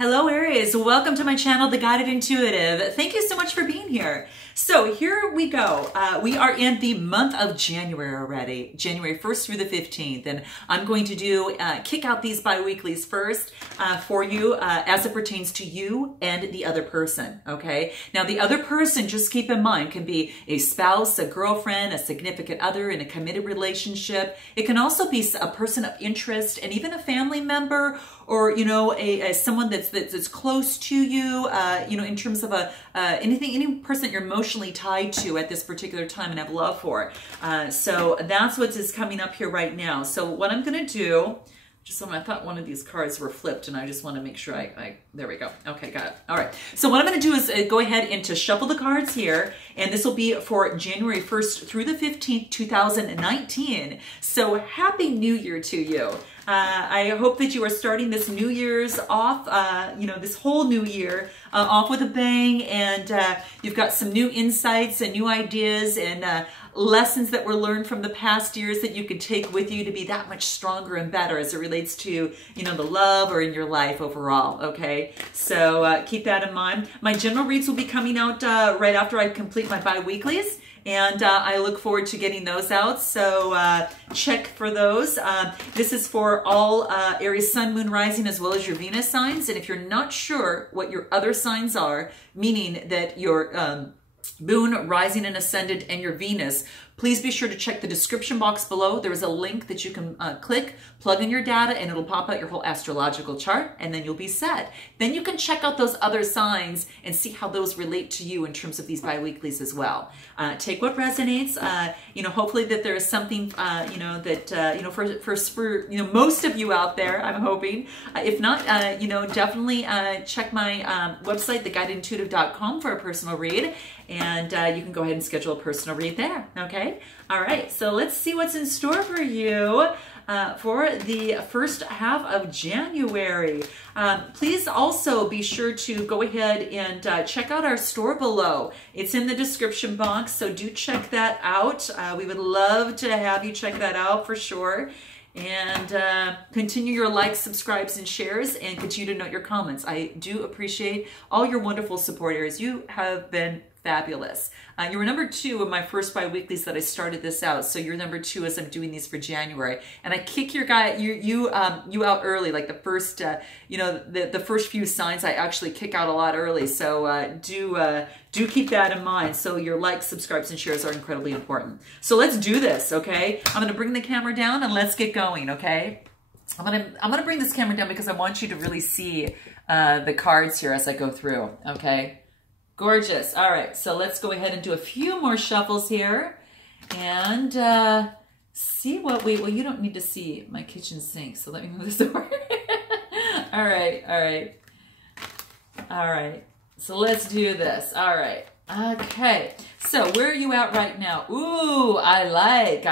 Hello Aries, welcome to my channel, The Guided Intuitive. Thank you so much for being here. So here we go. We are in the month of January already, January 1st through the 15th. And I'm going to do kick out these bi-weeklies first for you as it pertains to you and the other person, okay? Now the other person, just keep in mind, can be a spouse, a girlfriend, a significant other in a committed relationship. It can also be a person of interest and even a family member, or someone that's close to you, in terms of any person that you're emotionally tied to at this particular time and have love for. So that's what is coming up here right now. So what I'm going to do, I thought one of these cards were flipped, and I just want to make sure there we go. Okay, got it. All right. So what I'm going to do is go ahead and to shuffle the cards here, and this will be for January 1st through the 15th, 2019. So happy New Year to you. I hope that you are starting this New Year's off, this whole new year off with a bang, and you've got some new insights and new ideas and lessons that were learned from the past years that you can take with you to be that much stronger and better as it relates to, the love or in your life overall, okay? So keep that in mind. My general reads will be coming out right after I complete my bi-weeklies, and I look forward to getting those out, so check for those. This is for all Aries Sun, Moon, Rising, as well as your Venus signs, and if you're not sure what your other signs are, meaning that your Moon, Rising, and Ascendant, and your Venus, please be sure to check the description box below. There is a link that you can click, plug in your data, and it'll pop out your whole astrological chart, and then you'll be set. Then you can check out those other signs and see how those relate to you in terms of these bi-weeklies as well. Take what resonates. Hopefully that there is something, for most of you out there, I'm hoping. If not, definitely check my website, theguidedintuitive.com, for a personal read, and you can go ahead and schedule a personal read there, okay? All right, so let's see what's in store for you for the first half of January. Please also be sure to go ahead and check out our store below. It's in the description box, so do check that out. We would love to have you check that out for sure. And continue your likes, subscribes, and shares, and continue to note your comments. I do appreciate all your wonderful support, Aries. You have been fabulous. You were number 2 of my first bi-weeklies that I started this out. So you're number 2 as I'm doing these for January. And I kick you out early, like the first, the first few signs I actually kick out a lot early. So do keep that in mind. So your likes, subscribes, and shares are incredibly important. So let's do this, okay? I'm gonna bring the camera down and let's get going, okay? I'm gonna bring this camera down because I want you to really see the cards here as I go through, okay? Gorgeous. All right, so let's go ahead and do a few more shuffles here and see what well, you don't need to see my kitchen sink, so let me move this over. All right. So let's do this. All right. Okay. So where are you at right now? Ooh, I like.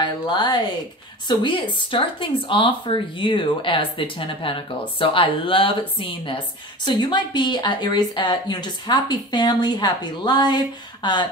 So we start things off for you as the 10 of Pentacles. So I love seeing this. So you might be at Aries at, just happy family, happy life,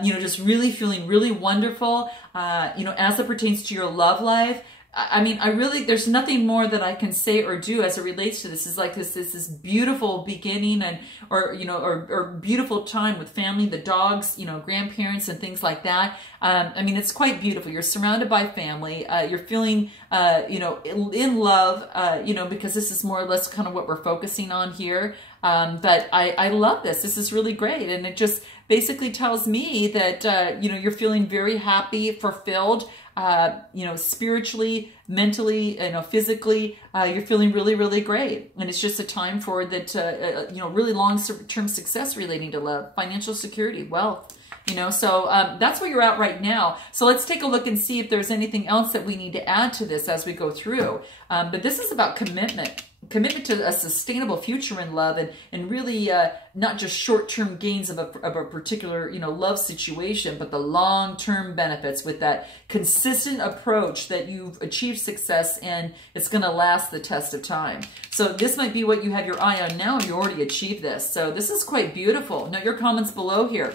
just really feeling really wonderful, as it pertains to your love life. I mean, there's nothing more that I can say or do as it relates to this. It's like this beautiful beginning or beautiful time with family, the dogs, grandparents and things like that. I mean, it's quite beautiful. You're surrounded by family. You're feeling, in love, because this is more or less kind of what we're focusing on here. But I love this. This is really great. And it just basically tells me that, you're feeling very happy, fulfilled, spiritually, mentally, physically, you're feeling really, really great. And it's just a time for that, really long-term success relating to love, financial security, wealth, so that's where you're at right now. So let's take a look and see if there's anything else that we need to add to this as we go through. But this is about commitment to a sustainable future in love, and really not just short-term gains of a particular love situation, but the long-term benefits with that consistent approach that you've achieved success and it's going to last the test of time. So this might be what you have your eye on now. You already achieved this, so this is quite beautiful. Note your comments below here.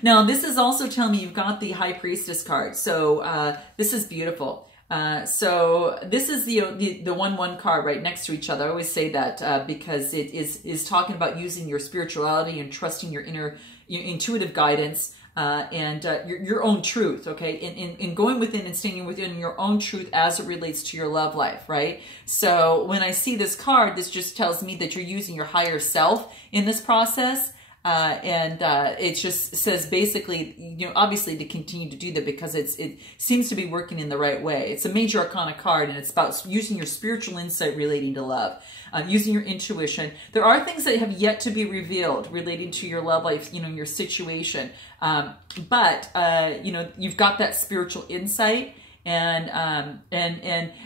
Now this is also telling me you've got the High Priestess card, so this is beautiful. So this is the 1-1 card right next to each other. I always say that because it is talking about using your spirituality and trusting your intuitive guidance and your own truth, okay? In going within and staying within your own truth as it relates to your love life, right? So when I see this card, this just tells me that you're using your higher self in this process. It just says basically, obviously to continue to do that because it seems to be working in the right way. It's a major arcana card and it's about using your spiritual insight relating to love, using your intuition. There are things that have yet to be revealed relating to your love life, your situation. But you've got that spiritual insight. And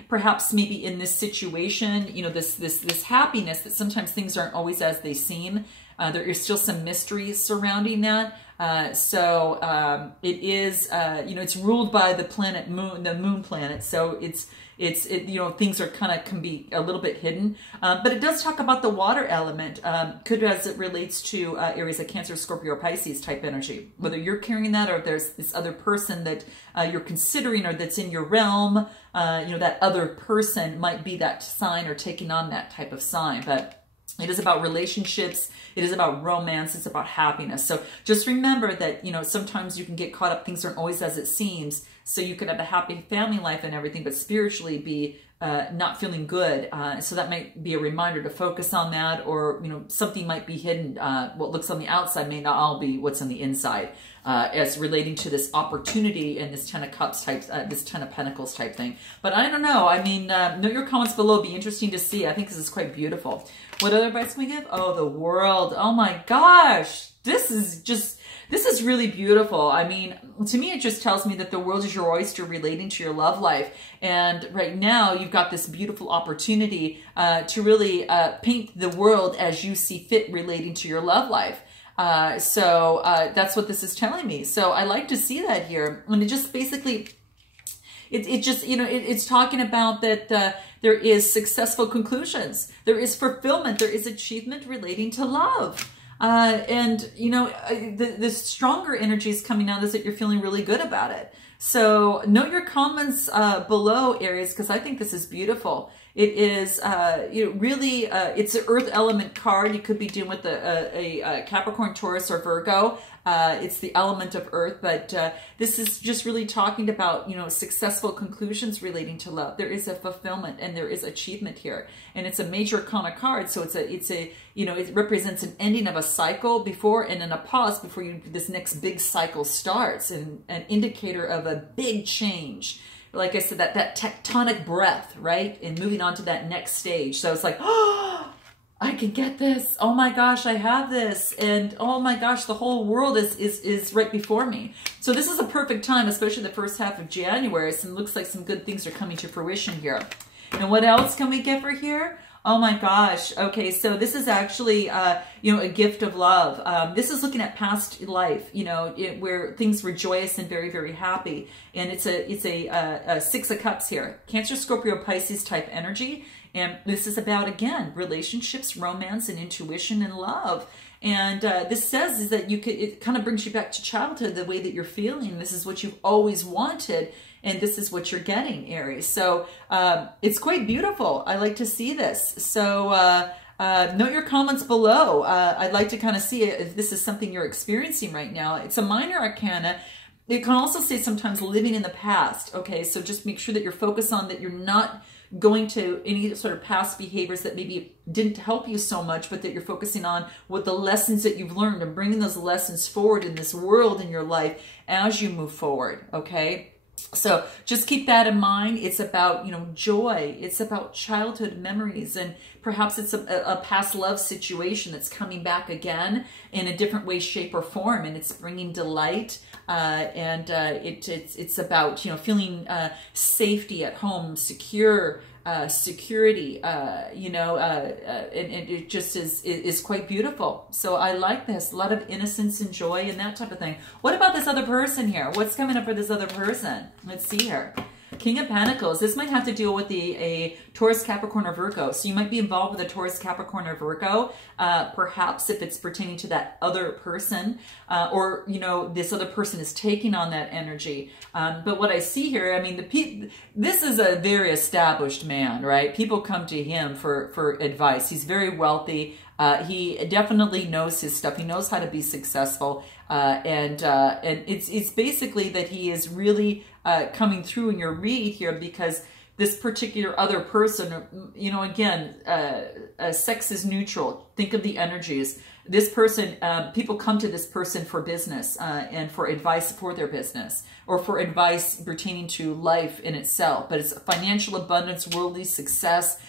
perhaps maybe in this situation, this happiness that sometimes things aren't always as they seem. There is still some mystery surrounding that. It is, it's ruled by the planet Moon, the Moon planet. So things are can be a little bit hidden. But it does talk about the water element, could as it relates to Aries, a Cancer, Scorpio, Pisces type energy. Whether you're carrying that or if there's this other person that you're considering or that's in your realm, that other person might be that sign or taking on that type of sign. But it is about relationships. It is about romance. It's about happiness. So just remember that, sometimes you can get caught up. Things aren't always as it seems. So you could have a happy family life and everything, but spiritually be not feeling good. So that might be a reminder to focus on that, or, something might be hidden. What looks on the outside may not all be what's on the inside. As relating to this opportunity and this 10 of Cups type, this 10 of Pentacles type thing. But I don't know. I mean, note your comments below. It'd be interesting to see. I think this is quite beautiful. What other advice can we give? Oh, the World. Oh my gosh. This is really beautiful. I mean, to me, it just tells me that the world is your oyster relating to your love life. And right now, you've got this beautiful opportunity to really paint the world as you see fit relating to your love life. That's what this is telling me. So I like to see that here. And it just basically, it's talking about that there is successful conclusions. There is fulfillment. There is achievement relating to love. The stronger energy is coming out is that you're feeling really good about it. So note your comments below, Aries, because I think this is beautiful. It is, it's an earth element card. You could be dealing with a Capricorn, Taurus, or Virgo. It's the element of earth, but this is just really talking about, successful conclusions relating to love. There is a fulfillment and there is achievement here. And it's a major arcana card. So it represents an ending of a cycle before and then a pause before this next big cycle starts, and an indicator of a big change. Like I said, that tectonic breath, right? And moving on to that next stage. So it's like, oh, I can get this. Oh my gosh, I have this. And oh my gosh, the whole world is right before me. So this is a perfect time, especially the first half of January. So it looks like some good things are coming to fruition here. And what else can we get for here? Oh my gosh. Okay, so this is actually, a gift of love. This is looking at past life, where things were joyous and very, very happy. And it's a 6 of Cups here. Cancer, Scorpio, Pisces type energy. And this is about, again, relationships, romance, and intuition and love. And this says is that it kind of brings you back to childhood, the way that you're feeling. This is what you've always wanted. And this is what you're getting, Aries. So it's quite beautiful. I like to see this. So note your comments below. I'd like to kind of see if this is something you're experiencing right now. It's a minor arcana. It can also say sometimes living in the past. Okay, so just make sure that you're focused on that you're not going to any sort of past behaviors that maybe didn't help you so much, but that you're focusing on what the lessons that you've learned and bringing those lessons forward in this world in your life as you move forward, okay? So just keep that in mind. It's about, joy. It's about childhood memories, and perhaps it's a past love situation that's coming back again in a different way, shape, or form, and it's bringing delight. It's about, feeling safety at home, security, and it just is quite beautiful. So I like this. A lot of innocence and joy and that type of thing. What about this other person here? What's coming up for this other person? Let's see here. King of Pentacles. This might have to deal with a Taurus, Capricorn, or Virgo. So you might be involved with a Taurus, Capricorn, or Virgo, perhaps if it's pertaining to that other person, or, you know, this other person is taking on that energy. But what I see here, I mean, this is a very established man, right? People come to him for advice. He's very wealthy. He definitely knows his stuff. He knows how to be successful. And it's basically that he is really coming through in your read here, because this particular other person, you know, again, sex is neutral. Think of the energies. This person, people come to this person for business and for advice for their business, or for advice pertaining to life in itself. But it's financial abundance, worldly success.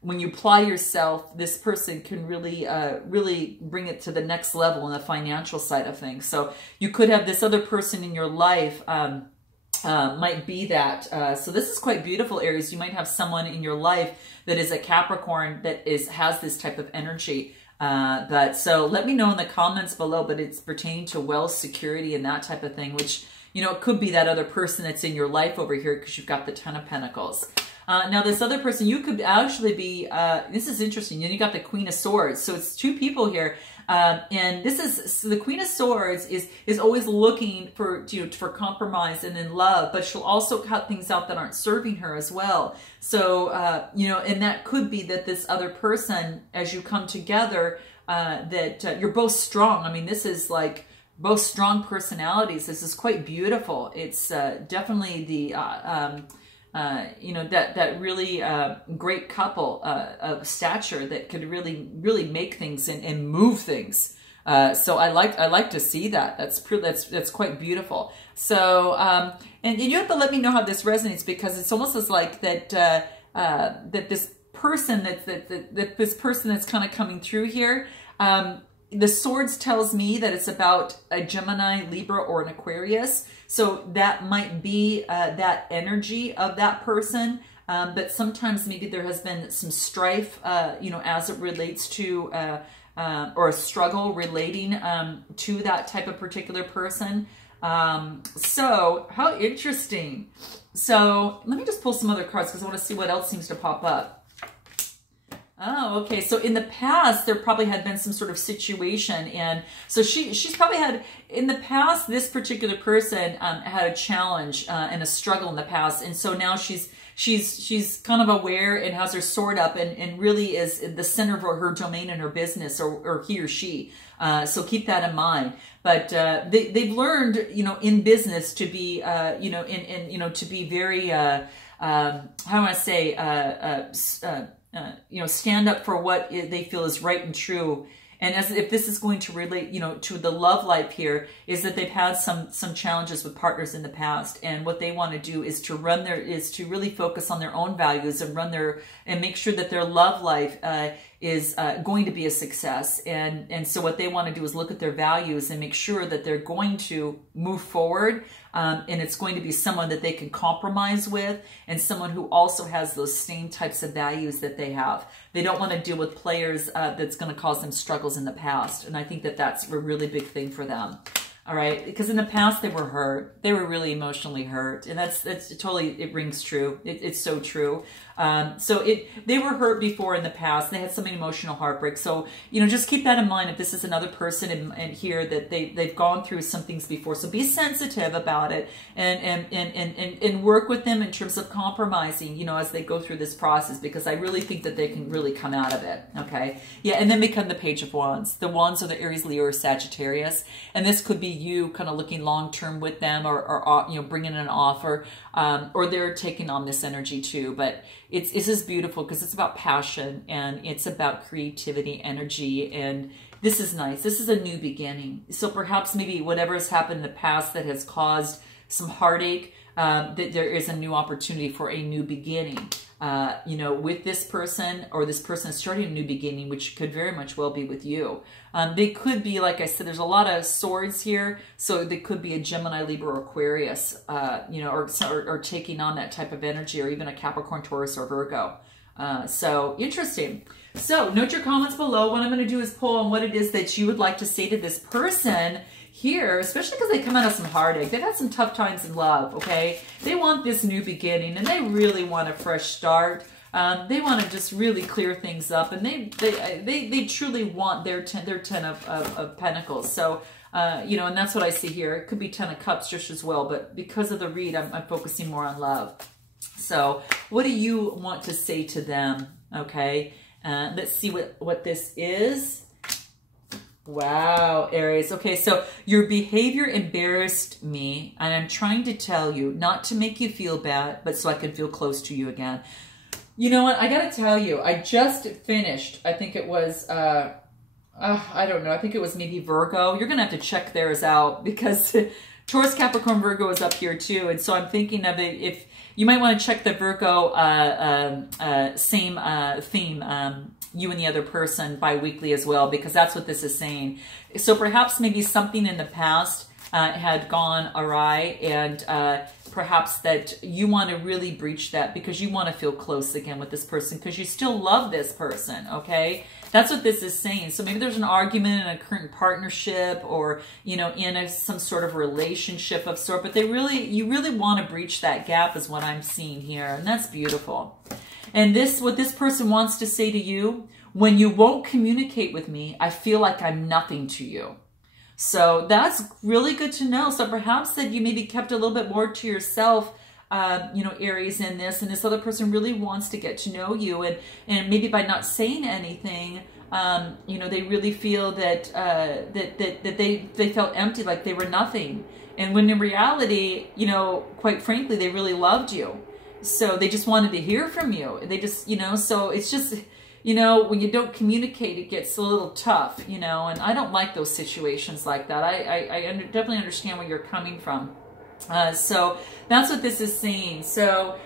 When you apply yourself, this person can really, really bring it to the next level on the financial side of things. So you could have this other person in your life, might be that. So this is quite beautiful, Aries. You might have someone in your life that is a Capricorn that has this type of energy. But so let me know in the comments below, but it's pertaining to wealth, security, and that type of thing, which, you know, it could be that other person that's in your life over here, because you've got the Ten of Pentacles. Now, this other person, you could actually be, this is interesting. You got the Queen of Swords. So it's two people here. And this is, so the Queen of Swords is always looking for, you know, for compromise and in love, but she'll also cut things out that aren't serving her as well. So, you know, and that could be that this other person, as you come together, that you're both strong. I mean, this is like both strong personalities. This is quite beautiful. It's definitely the, you know, that really great couple of stature that could really make things and move things. So I like to see that. That's quite beautiful. So and you have to let me know how this resonates, because it's almost as like that that this person this person that's kind of coming through here. The Swords tells me that it's about a Gemini, Libra, or an Aquarius. So that might be that energy of that person. But sometimes maybe there has been some strife, you know, as it relates to, or a struggle relating to that type of particular person. So how interesting. So let me just pull some other cards, because I want to see what else seems to pop up. Oh, okay. So in the past, there probably had been some sort of situation. And so she's probably had, in the past, this particular person had a challenge and a struggle in the past. And so now she's kind of aware and has her sword up and really is the center of her domain in her business, or he or she. So keep that in mind. But they've learned, you know, in business to be, you know, you know, to be very, how do I say, you know, stand up for what they feel is right and true. And as if this is going to relate, you know, to the love life here, is that they've had some challenges with partners in the past, and what they want to do is to really focus on their own values and make sure that their love life is going to be a success. And so what they want to do is look at their values and make sure that they're going to move forward. And it's going to be someone that they can compromise with, and someone who also has those same types of values that they have. They don't want to deal with players that's going to cause them struggles in the past. And I think that that's a really big thing for them. All right, because in the past they were hurt. They were really emotionally hurt, and that's totally, it rings true. It's so true. So they were hurt before in the past. They had some emotional heartbreak. So, you know, just keep that in mind if this is another person in here that they've gone through some things before. So be sensitive about it and work with them in terms of compromising, you know, as they go through this process, because I really think that they can really come out of it. Okay, yeah, and then become the Page of Wands. The Wands are the Aries, Leo, or Sagittarius, and this could be you kind of looking long term with them, or you know, bringing an offer, or they're taking on this energy too. But it's just beautiful, because it's about passion and it's about creativity, energy, and this is nice. This is a new beginning. So perhaps maybe whatever has happened in the past that has caused some heartache, that there is a new opportunity for a new beginning. You know, with this person, or this person is starting a new beginning, which could very much well be with you. They could be, like I said, there's a lot of swords here, so they could be a Gemini, Libra, or Aquarius, you know, or taking on that type of energy, or even a Capricorn, Taurus, or Virgo. So interesting. So note your comments below. What I'm going to do is pull on what it is that you would like to say to this person here, especially because they come out of some heartache, they've had some tough times in love, okay? They want this new beginning, and they really want a fresh start. They want to just really clear things up, and they truly want their ten of Pentacles. So, you know, and that's what I see here. It could be 10 of Cups just as well, but because of the read, I'm focusing more on love. So what do you want to say to them? Okay, let's see what this is. Wow, Aries. Okay, so your behavior embarrassed me, and I'm trying to tell you not to make you feel bad, but so I can feel close to you again. You know what? I got to tell you, I just finished, I think it was, I don't know, I think it was maybe Virgo. You're going to have to check theirs out because Taurus, Capricorn, Virgo is up here too. And so I'm thinking of it, if you might want to check the Virgo same theme, you and the other person bi-weekly as well, because that's what this is saying. So perhaps maybe something in the past had gone awry, and perhaps that you want to really breach that because you want to feel close again with this person because you still love this person, okay? That's what this is saying. So maybe there's an argument in a current partnership, or, you know, in some sort of relationship of sort, but you really want to breach that gap is what I'm seeing here, and that's beautiful. And what this person wants to say to you, when you won't communicate with me, I feel like I'm nothing to you. So that's really good to know. So perhaps that you maybe kept a little bit more to yourself, you know, Aries, in this, and this other person really wants to get to know you, and maybe by not saying anything, you know, they really feel that they felt empty, like they were nothing, and when in reality, you know, quite frankly, they really loved you. So they just wanted to hear from you. They just, you know, so it's just, you know, when you don't communicate, it gets a little tough, you know, and I don't like those situations like that. I definitely understand where you're coming from. So that's what this is saying. So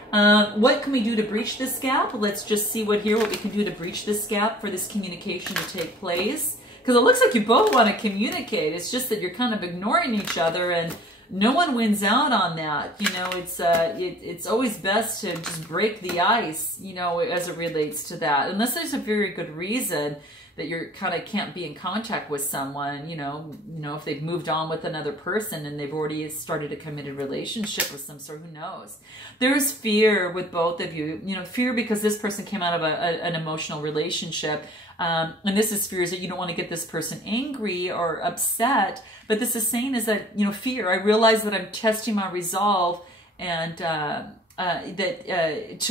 what can we do to breach this gap? Let's just see what we can do to breach this gap for this communication to take place. Because it looks like you both want to communicate. It's just that you're kind of ignoring each other, and no one wins out on that. You know, it's always best to just break the ice, you know, as it relates to that. Unless there's a very good reason that you're kind of can't be in contact with someone, you know, if they've moved on with another person and they've already started a committed relationship with some sort, who knows? There's fear with both of you, you know, fear because this person came out of an emotional relationship. And this is fear is that you don't want to get this person angry or upset. But this is saying is that, you know, fear, I realize that I'm testing my resolve and to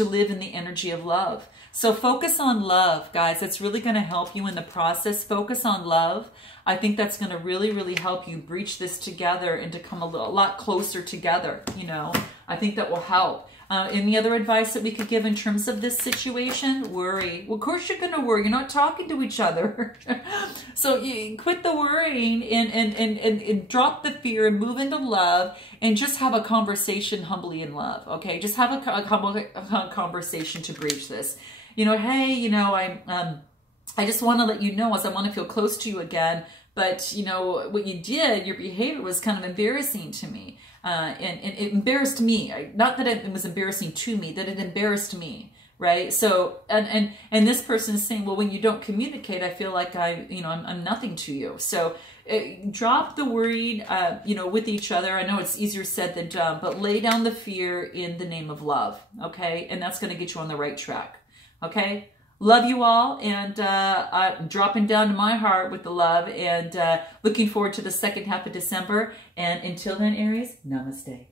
live in the energy of love. So focus on love, guys. That's really going to help you in the process. Focus on love. I think that's going to really, really help you breach this together and to come a lot closer together. You know, I think that will help. Any other advice that we could give in terms of this situation? Worry. Well, of course you're going to worry. You're not talking to each other. So you quit the worrying and drop the fear and move into love and just have a conversation humbly in love. Okay, just have a conversation to breach this. You know, hey, you know, I just want to let you know, as I want to feel close to you again. But, you know, what you did, your behavior was kind of embarrassing to me. And it embarrassed me. Not that it was embarrassing to me, that it embarrassed me, right? So, and this person is saying, well, when you don't communicate, I feel like I'm nothing to you. So drop the worried, you know, with each other. I know it's easier said than done, but lay down the fear in the name of love, okay? And that's going to get you on the right track, okay? Love you all, and I'm dropping down to my heart with the love, and looking forward to the second half of December. And until then, Aries, namaste.